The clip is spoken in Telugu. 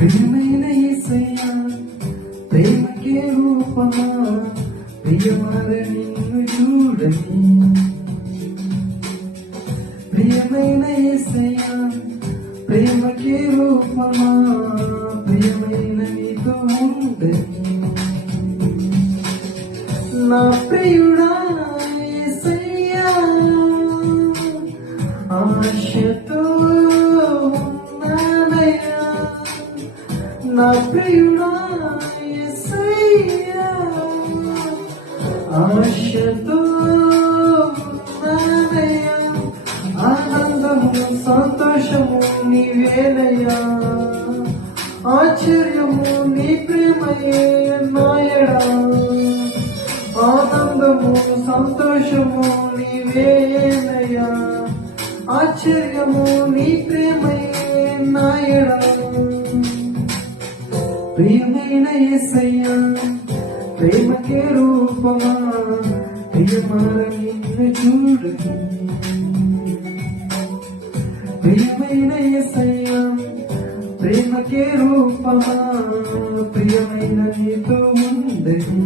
ప్రియమైన యేసయ్యా ప్రేమకే రూపమా ప్రియమైన నిన్ను చూడని ప్రియమైన యేసయ్యా ప్రేమకే రూపమా ప్రియమైన నీతో ఉండని నా ప్రియుడా యేసయ్యా ఆశతో ఉన్నానయ్యా నా ప్రియుడా యేసయ్యా ఆశతో ఉన్నానయ్యా ఆనందము సంతోషము నీవేనయ్యా ఆశ్చర్యము నీ ప్రేమయే నాయడా ఆనందము సంతోషము నీవేనయ్యా ఆశ్చర్యము నీ ప్రేమయే నాయడా ప్రియమైన యేసయ్యా ప్రేమకే రూపమా ప్రియమైన నిన్ను చూడని ప్రియమైన యేసయ్యా ప్రేమకే రూపమా ప్రియమైన నీతో ఉండని